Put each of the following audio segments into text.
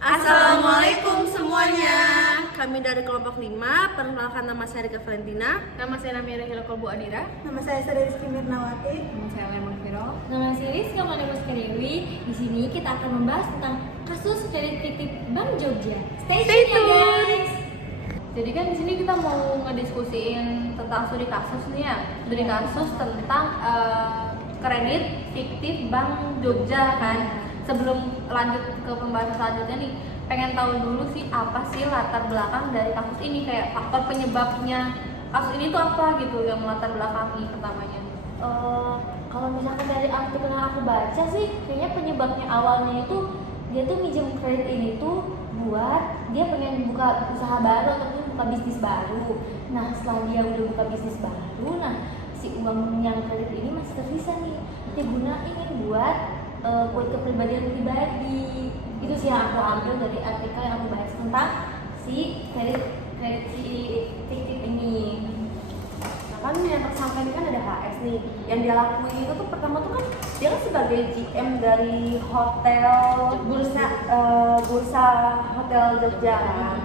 Assalamualaikum semuanya. Kami dari kelompok 5. Perkenalkan, nama saya Rika Valentina. Nama saya Namira Hilal Adira. Nama saya Sri Rizky Mirnawati. Nama saya Lemon Viro. Nama saya Rizka Manimus Kerewi. Di sini kita akan membahas tentang kasus kredit fiktif Bank Jogja. Stay tune ya guys. Jadi kan di sini kita mau ngediskusiin tentang studi kasus nih ya. Studi kasus tentang kredit fiktif Bank Jogja kan. Sebelum lanjut ke pembahasan selanjutnya nih, pengen tahu dulu sih apa sih latar belakang dari kasus ini, kayak faktor penyebabnya kasus ini tuh apa gitu yang melatar belakangi pertamanya. Kalau misalkan dari artikel yang aku baca sih, kayaknya penyebabnya awalnya itu dia tuh minjem kredit ini tuh buat dia pengen buka usaha baru ataupun buka bisnis baru. Nah setelah dia udah buka bisnis baru, nah si uang yang kredit ini masih tersisa nih, dia gunain buat kepribadian pribadi. Itu sih yang aku ambil dari artikel yang aku bahas tentang si kredit fiktif ini. Nah kan yang tersangka ini kan ada HS nih. Yang dia lakuin itu tuh pertama tuh kan dia kan sebagai GM dari hotel bursa hotel Jogja kan.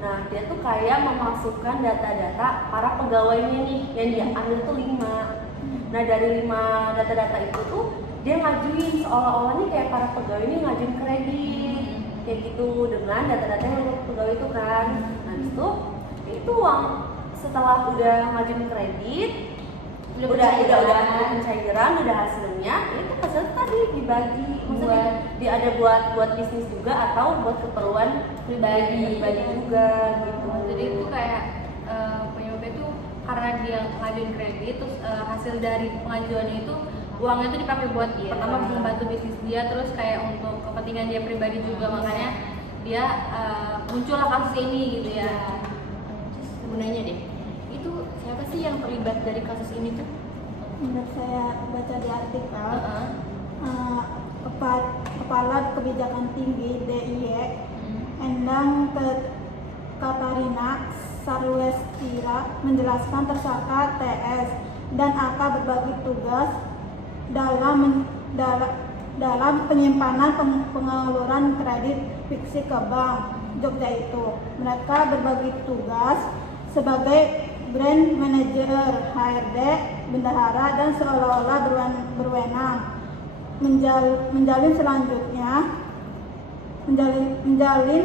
Nah dia tuh kayak memasukkan data-data para pegawainya nih yang dia ambil tuh 5. Nah dari 5 data-data itu tuh dia ngajuin seolah-olah nih kayak para pegawai ini ngajuin kredit kayak gitu dengan data-data yang pegawai itu kan. Nah itu uang setelah udah ngajuin kredit udah pencairan, udah hasilnya itu hasil tadi dibagi, maksudnya dia ada buat bisnis juga atau buat keperluan pribadi juga gitu. Jadi itu kayak penyebabnya itu karena dia ngajuin kredit, terus hasil dari pengajuannya itu uangnya itu dipakai buat pertama membantu bisnis dia, terus kayak untuk kepentingan dia pribadi juga, makanya dia muncullah kasus ini gitu ya. Sebenarnya deh, itu siapa sih yang terlibat dari kasus ini tuh? Menurut saya baca di artikel, Kepala Kebijakan Tinggi DIY Endang Katarina Sarwestira menjelaskan tersangka TS dan AK berbagi tugas dalam penyimpanan pengeluaran kredit fiksi ke Bank Jogja itu. Mereka berbagi tugas sebagai brand manager, HRD, bendahara, dan seolah-olah berwenang menjalin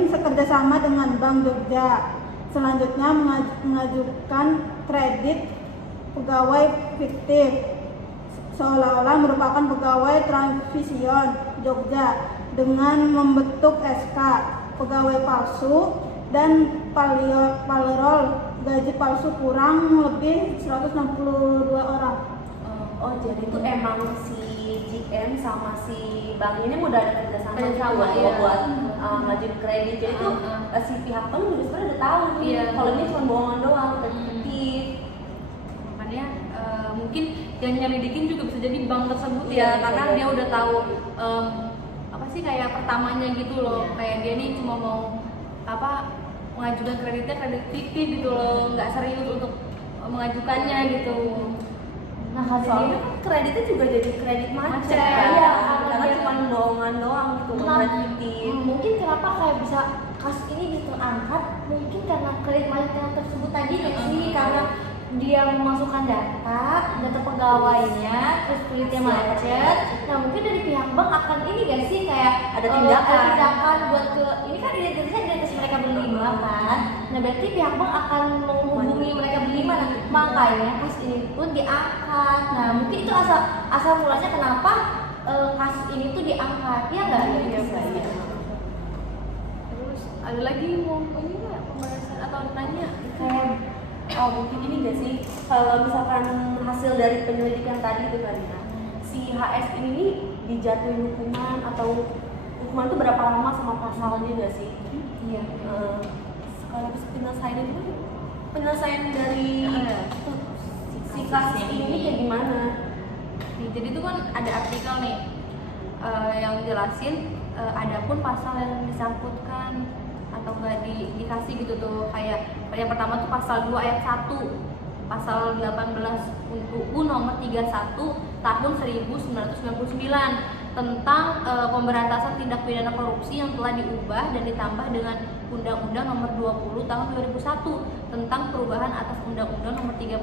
kerjasama dengan Bank Jogja. Selanjutnya mengajukan kredit pegawai fiktif seolah-olah merupakan pegawai Transvision Jogja dengan membentuk SK pegawai palsu dan payroll gaji palsu kurang lebih 162 orang. Oh jadi itu emang si GM sama si bank ini udah ada kerjasama ya, buat ngajuin kredit. Jadi itu si pihak bank juga sebenarnya udah tahu kalau ini cuma bohongan doang, fiktif. Makanya mungkin yang nyelidikin juga bisa jadi bank tersebut ya, karena dia udah tahu apa sih kayak pertamanya gitu loh, kayak dia nih cuma mau mengajukan kreditnya kredit fiktif gitu loh, nggak serius untuk mengajukannya gitu. Nah soalnya kan kreditnya juga jadi kredit macet Iya, karena cuma bohongan doang gitu, kredit fiktif. Mungkin kenapa kayak bisa kasus ini bisa terangkat, mungkin karena kredit macet yang tersebut tadi nggak sih, karena dia memasukkan data pegawainya, terus kreditnya macet. Nah mungkin dari pihak bank akan ini gak sih kayak ada tindakan buat ini kan identitas mereka berlima kan. Nah berarti pihak bank akan menghubungi mereka berlima, nah makanya kasus ini pun diangkat. Nah mungkin itu asal mulanya kenapa kasus ini tuh diangkat, ya nggak? Iya. Terus ada lagi mau ini nggak pembahasan atau nanya Kayak mungkin ini gak sih, kalau misalkan hasil dari penyelidikan tadi itu kan si HS ini dijatuhin hukuman atau hukuman itu berapa lama sama pasalnya gak sih? Iya. Sekaligus penyelesaian dari si kasus ini kayak gimana? Jadi itu kan ada artikel nih yang jelasin adapun pasal yang disangkutkan atau nggak dikasih gitu tuh, kayak yang pertama tuh pasal 2 ayat 1, pasal 18 UU nomor 31 tahun 1999. tentang pemberantasan tindak pidana korupsi yang telah diubah dan ditambah dengan Undang-Undang Nomor 20 Tahun 2001 tentang perubahan atas Undang-Undang Nomor 31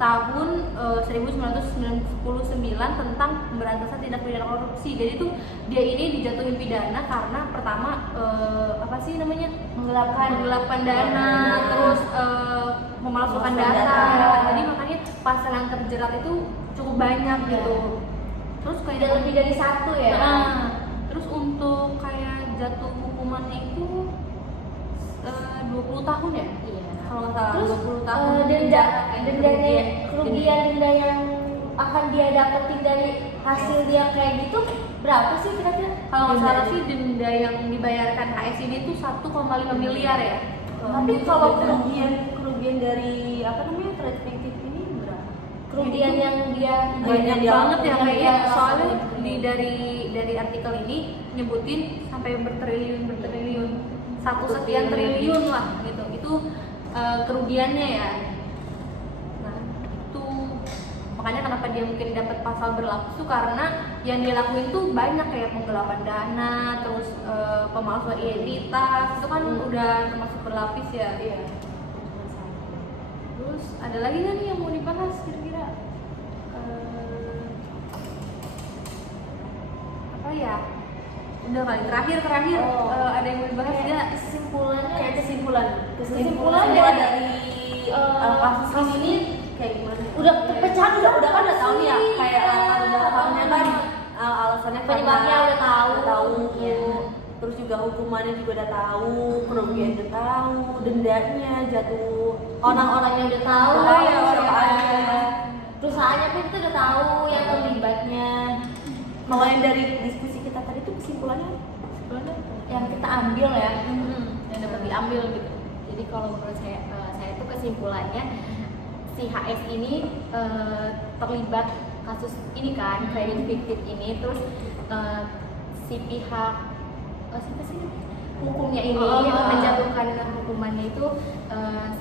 Tahun 1999 tentang pemberantasan tindak pidana korupsi. Jadi tuh dia ini dijatuhin pidana karena pertama menggelapkan dana, terus memalsukan data. Jadi makanya pasal yang terjerat itu cukup banyak gitu. Terus kayak Tidak lebih dari satu ya. Terus untuk kayak jatuh hukumannya itu 20 tahun ya? Iya. Kalau nggak salah Terus 20 tahun denda penjara, kerugian denda yang akan dia dapetin dari hasil dia kayak gitu berapa sih kira-kira? kalau nggak salah sih denda yang dibayarkan HS ini tuh 1,5 miliar ya. Tapi kalau kerugian dari trade fiktif ini berapa? Kerugian yang dia Banyak banget ya yang kayaknya, dia soalnya lakuin. dari artikel ini nyebutin sampai bertriliun, satu sekian triliun lah gitu. Itu kerugiannya ya. Nah itu makanya kenapa dia mungkin dapat pasal berlapis tuh karena yang dia lakuin tuh banyak kayak penggelapan dana, terus pemalsuan identitas, itu kan udah termasuk berlapis ya. Iya. Terus ada lagi nggak nih yang mau dibahas kira-kira? Apa ya? Udah kali terakhir ada yang mau dibahas nggak? Kesimpulannya Kesimpulan dari kasus ini kayak gimana? udah terpecah, udah kan udah tahu nih ya kayak alasannya kan alasannya Penyebabnya karena udah tahu. Iya. Terus juga hukumannya juga udah tahu, kerugian udah tahu, dendanya jatuh, orang-orangnya udah tahu, ya, siapa orang-orangnya. aja. Perusahaannya pun itu udah tahu yang terlibatnya. Kalau yang dari diskusi kita tadi itu kesimpulannya Yang kita ambil ya. Yang dapat diambil gitu. Jadi kalau menurut saya itu kesimpulannya si HS ini terlibat kasus ini kan, kredit fiktif ini, terus si pihak siapa sih hukumnya ini menjatuhkan hukumannya itu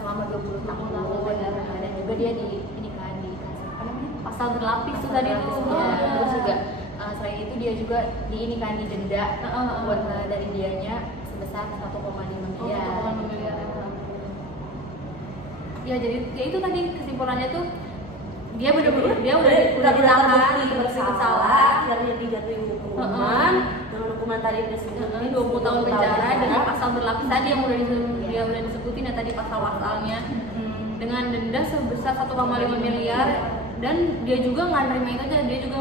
selama 20 tahun dan juga dia dikasih Pasal berlapis tuh tadi tuh. ya, terus juga selain itu dia juga didenda buat dari dianya sebesar 1,5 miliar. Ya jadi ya itu tadi kesimpulannya tuh dia bener-bener dia udah ditahan, bersalah, akhirnya dijatuhi hukuman dengan hukuman tadi disebutin 20 tahun penjara dengan pasal berlapis tadi yang dia udah disebutin ya tadi pasal-pasalnya dengan denda sebesar 1,5 miliar dan dia juga nggak nerima itu aja, dia juga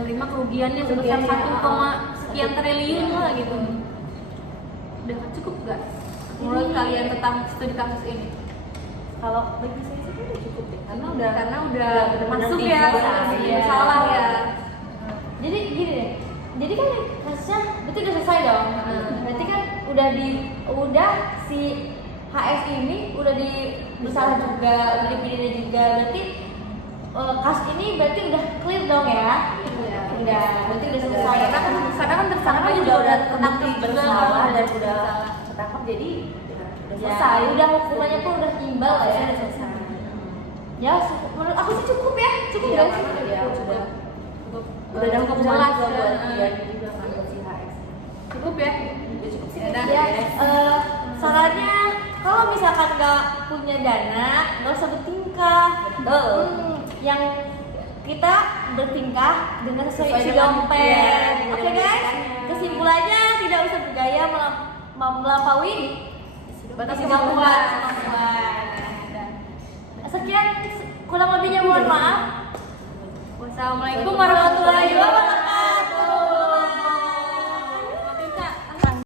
nerima kerugiannya sebesar 1, sekian triliun lah gitu. Udah cukup nggak menurut kalian tentang studi kasus ini? Kalau bagi saya sih udah cukup deh, karena udah masuk benar-benar ya, iya. salah ya. Jadi gini deh, jadi kan kasusnya berarti udah selesai dong. Berarti kan udah si HS ini udah bersalah juga, udah dipidana juga. Berarti kasus ini berarti udah clear dong ya? Iya. Udah, berarti udah selesai. Karena kan tersangka Karena juga udah terbukti bersalah dan udah ketangkap, jadi udah selesai. Udah hukumannya pun udah timbal lah ya. Udah selesai. Ya, menurut aku sih cukup ya, cukup Iya, gak sih? karena ya Cukup. udah ada Cukup hukuman jelas juga buat kan? dia juga kan buat si HS. Cukup ya? Udah cukup sih. Yaudah. Ya, sarannya kalau misalkan nggak punya dana, nggak usah bertingkah. Yang kita bertingkah dengan sesuai isi dengan dompet. iya, Oke guys, kesimpulannya tidak usah bergaya melampaui batas kemampuan. Sekian, kurang lebihnya mohon maaf. Wassalamualaikum Warahmatullahi